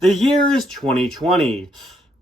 The year is 2020.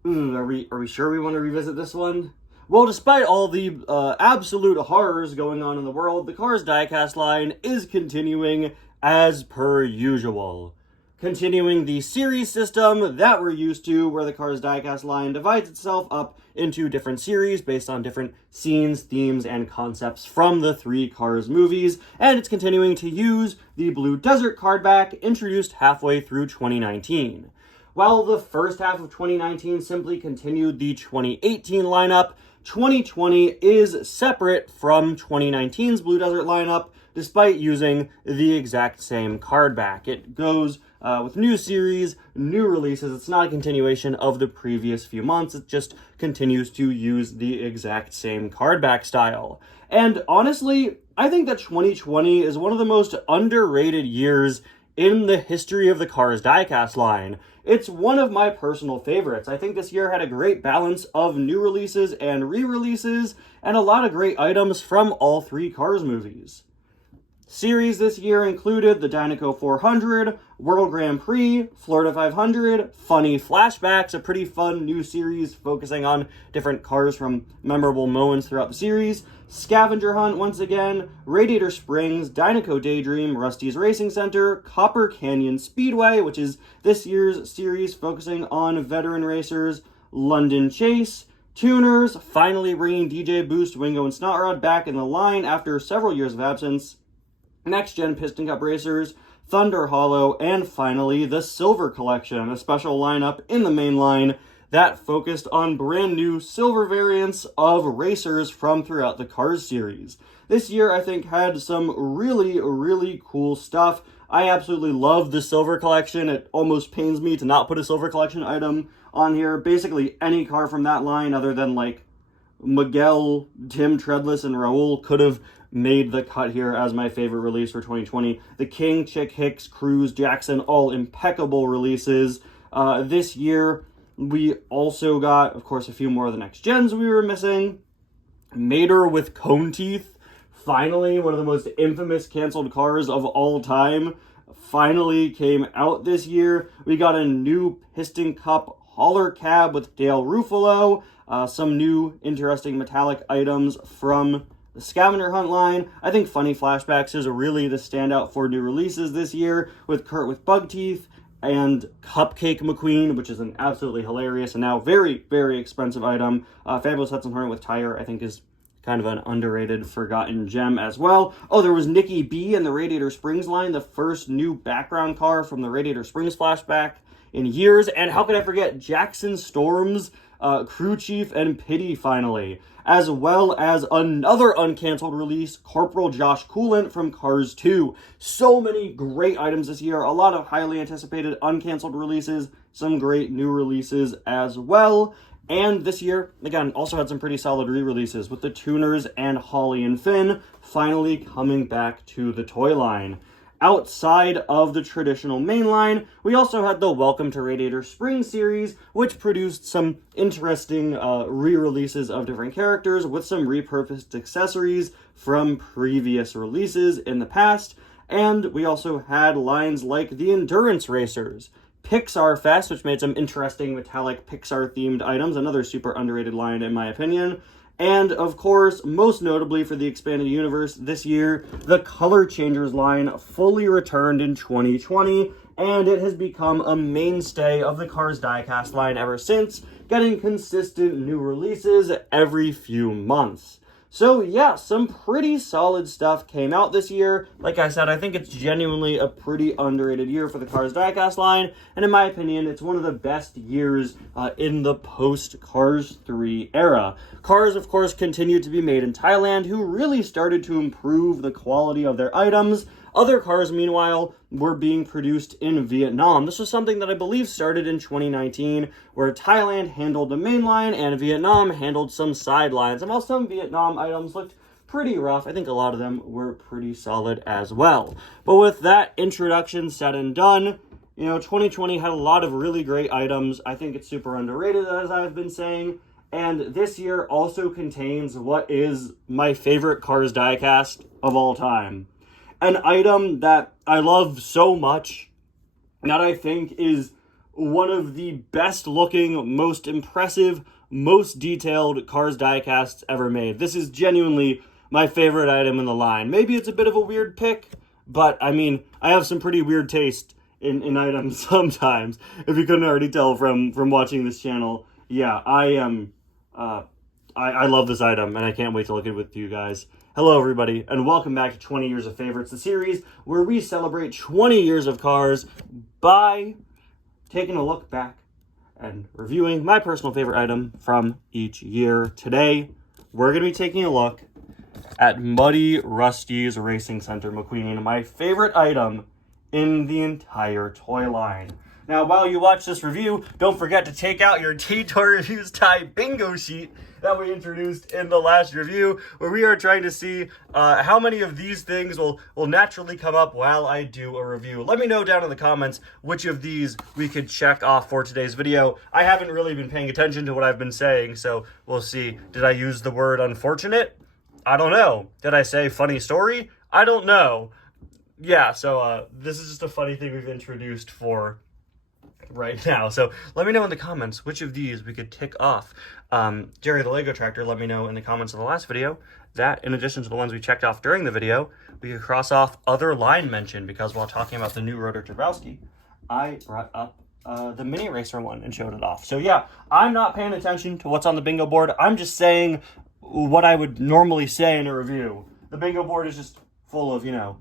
Are we sure we want to revisit this one? Well, despite all the absolute horrors going on in the world, the Cars diecast line is continuing as per usual. Continuing the series system that we're used to, where the Cars diecast line divides itself up into different series based on different scenes, themes, and concepts from the three Cars movies, and it's continuing to use the Blue Desert card back introduced halfway through 2019. While the first half of 2019 simply continued the 2018 lineup, 2020 is separate from 2019's Blue Desert lineup, despite using the exact same card back. It goes with new series, new releases. It's not a continuation of the previous few months. It just continues to use the exact same card back style. And honestly, I think that 2020 is one of the most underrated years in the history of the Cars diecast line. It's one of my personal favorites. I think this year had a great balance of new releases and re-releases, and a lot of great items from all three Cars movies. Series this year included the Dinoco 400, World Grand Prix, Florida 500, Funny Flashbacks, a pretty fun new series focusing on different cars from memorable moments throughout the series, Scavenger Hunt once again, Radiator Springs, Dinoco Daydream, Rusty's Racing Center, Copper Canyon Speedway, which is this year's series focusing on veteran racers, London Chase, Tuners, finally bringing DJ Boost, Wingo, and Snotrod back in the line after several years of absence, Next Gen Piston Cup Racers, Thunder Hollow, and finally the Silver Collection, a special lineup in the main line that focused on brand new silver variants of racers from throughout the Cars series. This year, I think, had some really cool stuff. I absolutely love the Silver Collection. It almost pains me to not put a Silver Collection item on here. Basically, any car from that line other than, like, Miguel, Tim Treadless, and Raul could have made the cut here as my favorite release for 2020. The King, Chick, Hicks, Cruz, Jackson, all impeccable releases. This year, we also got, of course, a few more of the next gens we were missing. Mater with cone teeth, finally, one of the most infamous canceled cars of all time, finally came out this year. We got a new Piston Cup hauler cab with Dale Ruffalo, some new interesting metallic items from the Scavenger Hunt line. I think Funny Flashbacks is really the standout for new releases this year, with Kurt with bug teeth, and Cupcake McQueen, which is an absolutely hilarious and now very expensive item. Fabulous Hudson Hornet with tire, I think, is kind of an underrated, forgotten gem as well. Oh, there was Nikki B in the Radiator Springs line, the first new background car from the Radiator Springs flashback in years. And how could I forget Jackson Storms, Crew Chief, and Pity finally, as well as another uncanceled release, Corporal Josh Coolant from Cars 2. So many great items this year, a lot of highly anticipated uncanceled releases, some great new releases as well. And this year, again, also had some pretty solid re-releases, with the Tuners and Holly and Finn finally coming back to the toy line. Outside of the traditional mainline, we also had the Welcome to Radiator Springs series, which produced some interesting re-releases of different characters with some repurposed accessories from previous releases in the past. And we also had lines like the Endurance Racers, Pixar Fest, which made some interesting metallic Pixar-themed items, another super underrated line in my opinion. And, of course, most notably for the expanded universe this year, the Color Changers line fully returned in 2020, and it has become a mainstay of the Cars diecast line ever since, getting consistent new releases every few months. So yeah, some pretty solid stuff came out this year. Like I said, I think it's genuinely a pretty underrated year for the Cars diecast line, and in my opinion, it's one of the best years in the post-Cars 3 era. Cars, of course, continued to be made in Thailand, who really started to improve the quality of their items. Other cars, meanwhile, were being produced in Vietnam. This was something that I believe started in 2019, where Thailand handled the main line and Vietnam handled some sidelines. And while some Vietnam items looked pretty rough, I think a lot of them were pretty solid as well. But with that introduction said and done, 2020 had a lot of really great items. I think it's super underrated, as I've been saying. And this year also contains what is my favorite Cars diecast of all time. An item that I love so much, that I think is one of the best looking, most impressive, most detailed Cars diecasts ever made. This is genuinely my favorite item in the line. Maybe it's a bit of a weird pick, but I mean, I have some pretty weird taste in items sometimes, if you couldn't already tell from watching this channel. Yeah, I love this item, and I can't wait to look at it with you guys. Hello, everybody, and welcome back to 20 Years of Favorites, the series where we celebrate 20 years of cars by taking a look back and reviewing my personal favorite item from each year. Today, we're going to be taking a look at Muddy Rusty's Racing Center McQueen, my favorite item in the entire toy line. Now, while you watch this review, don't forget to take out your T-Toy Reviews tie bingo sheet that we introduced in the last review, where we are trying to see how many of these things will naturally come up while I do a review. Let me know down in the comments which of these we could check off for today's video. I haven't really been paying attention to what I've been saying, so we'll see. Did I use the word unfortunate? I don't know. Did I say funny story? I don't know. Yeah, so this is just a funny thing we've introduced for right now. So let me know in the comments which of these we could tick off. Jerry the Lego Tractor let me know in the comments of the last video that in addition to the ones we checked off during the video, we could cross off other line mention, because while talking about the new Rotor Jabrowski, I brought up the Mini Racer one and showed it off. So yeah, I'm not paying attention to what's on the bingo board. I'm just saying what I would normally say in a review. The bingo board is just full of, you know,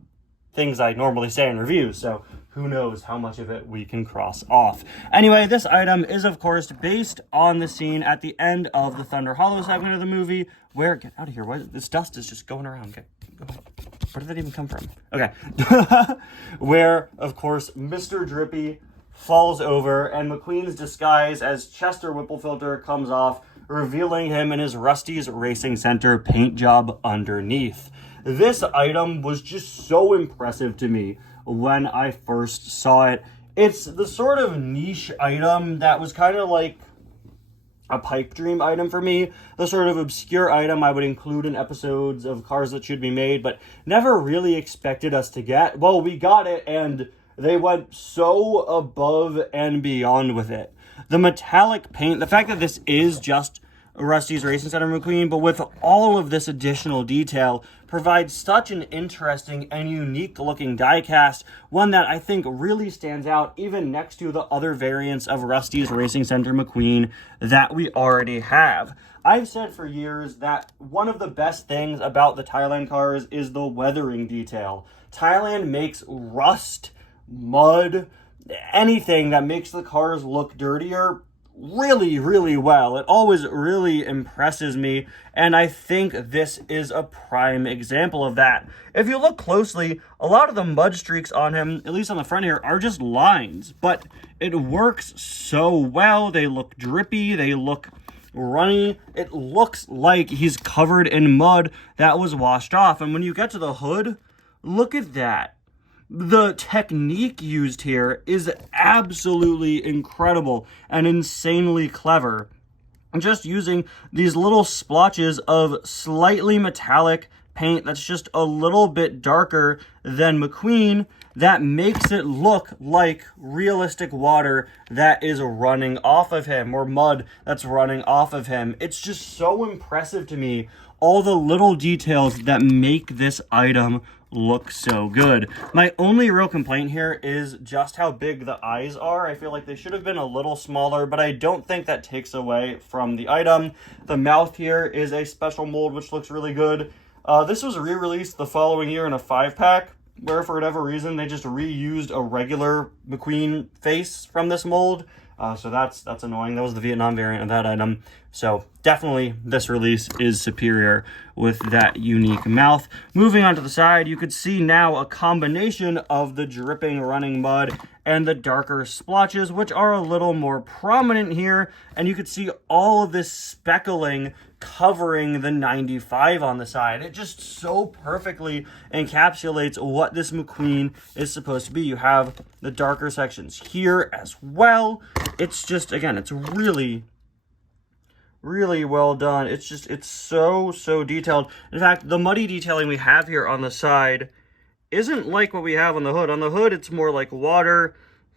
things I normally say in reviews, so who knows how much of it we can cross off. Anyway, this item is, of course, based on the scene at the end of the Thunder Hollow segment of the movie, where, get out of here, what, this dust is just going around. Okay, go ahead. Where did that even come from? Okay. Where, of course, Mr. Drippy falls over, and McQueen's disguise as Chester Whipplefilter comes off, revealing him in his Rusty's Racing Center paint job underneath. This item was just so impressive to me when I first saw it. It's the sort of niche item that was kind of like a pipe dream item for me. The sort of obscure item I would include in episodes of Cars That Should Be Made, but never really expected us to get. Well, we got it, and they went so above and beyond with it. The metallic paint, the fact that this is just Rusty's Racing Center McQueen, but with all of this additional detail, provides such an interesting and unique looking diecast, one that I think really stands out even next to the other variants of Rusty's Racing Center McQueen that we already have. I've said for years that one of the best things about the Thailand cars is the weathering detail. Thailand makes rust, mud, anything that makes the cars look dirtier really, really well. It always really impresses me, and I think this is a prime example of that. If you look closely, a lot of the mud streaks on him, at least on the front here, are just lines, but it works so well. They look drippy, they look runny. It looks like he's covered in mud that was washed off, and when you get to the hood, look at that. The technique used here is absolutely incredible and insanely clever. Just using these little splotches of slightly metallic paint that's just a little bit darker than McQueen, that makes it look like realistic water that is running off of him, or mud that's running off of him. It's just so impressive to me, all the little details that make this item look so good. My only real complaint here is just how big the eyes are. I feel like they should have been a little smaller, but I don't think that takes away from the item. The mouth here is a special mold, which looks really good. This was re-released the following year in a 5-pack, where for whatever reason they just reused a regular McQueen face from this mold. So that's annoying. That was the Vietnam variant of that item. So definitely this release is superior with that unique mouth. Moving on to the side, you could see now a combination of the dripping running mud and the darker splotches, which are a little more prominent here. And you could see all of this speckling covering the 95 on the side. It just so perfectly encapsulates what this McQueen is supposed to be. You have the darker sections here as well. It's just, again, it's really well done. It's so detailed. In fact, the muddy detailing we have here on the side isn't like what we have on the hood. On the hood, it's more like water,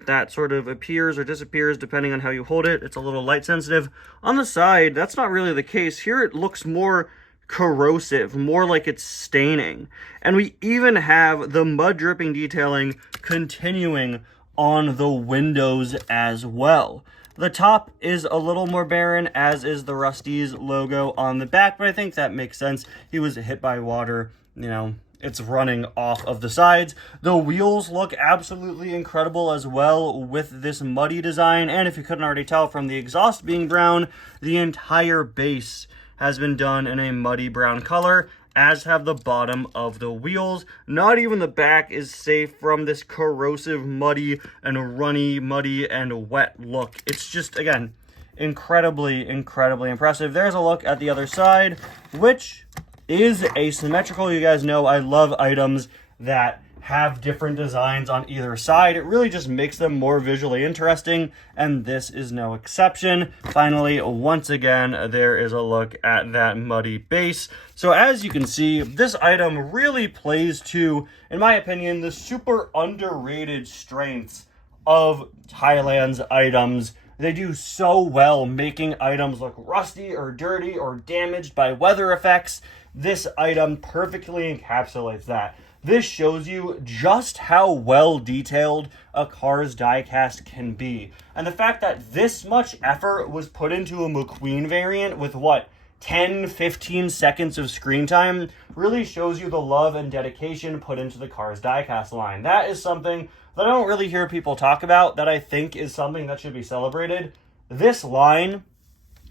that sort of appears or disappears depending on how you hold it. It's a little light sensitive. On the side, that's not really the case. Here it looks more corrosive, more like it's staining. And we even have the mud dripping detailing continuing on the windows as well. The top is a little more barren, as is the Rusty's logo on the back, but I think that makes sense. He was hit by water, you know, it's running off of the sides. The wheels look absolutely incredible as well with this muddy design, and if you couldn't already tell from the exhaust being brown, the entire base has been done in a muddy brown color, as have the bottom of the wheels. Not even the back is safe from this corrosive, muddy, and runny, muddy, and wet look. It's just, again, incredibly, incredibly impressive. There's a look at the other side, which is asymmetrical. You guys know I love items that have different designs on either side. It really just makes them more visually interesting, and this is no exception. Finally, once again, there is a look at that muddy base. So as you can see, this item really plays to, in my opinion, the super underrated strengths of Thailand's items. They do so well making items look rusty or dirty or damaged by weather effects. This item perfectly encapsulates that. This shows you just how well detailed a car's diecast can be. And the fact that this much effort was put into a McQueen variant with, 10-15 seconds of screen time really shows you the love and dedication put into the car's diecast line. That is something that I don't really hear people talk about, that I think is something that should be celebrated. This line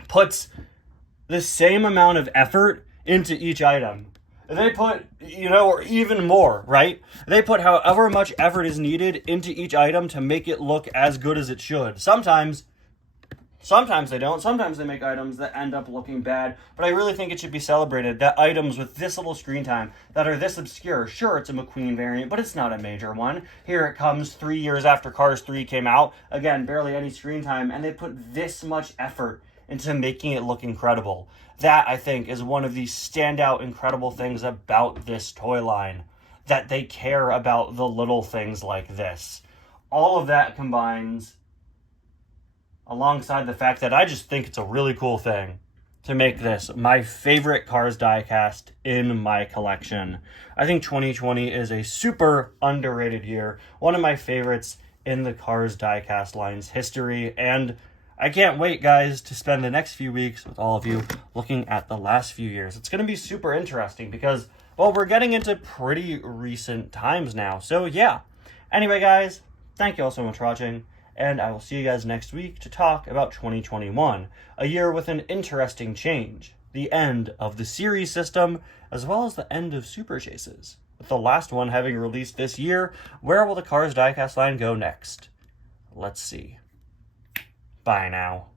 puts the same amount of effort into each item. They put, or even more, right? They put however much effort is needed into each item to make it look as good as it should. Sometimes they don't. Sometimes they make items that end up looking bad. But I really think it should be celebrated that items with this little screen time that are this obscure, sure, it's a McQueen variant, but it's not a major one. Here it comes 3 years after Cars 3 came out. Again, barely any screen time. And they put this much effort into making it look incredible. That, I think, is one of the standout incredible things about this toy line. That they care about the little things like this. All of that combines alongside the fact that I just think it's a really cool thing to make this my favorite Cars diecast in my collection. I think 2020 is a super underrated year. One of my favorites in the Cars diecast line's history, and I can't wait, guys, to spend the next few weeks with all of you looking at the last few years. It's going to be super interesting because, well, we're getting into pretty recent times now. So, yeah. Anyway, guys, thank you all so much for watching, and I will see you guys next week to talk about 2021, a year with an interesting change, the end of the series system, as well as the end of Super Chases. With the last one having released this year, where will the Cars diecast line go next? Let's see. Bye now.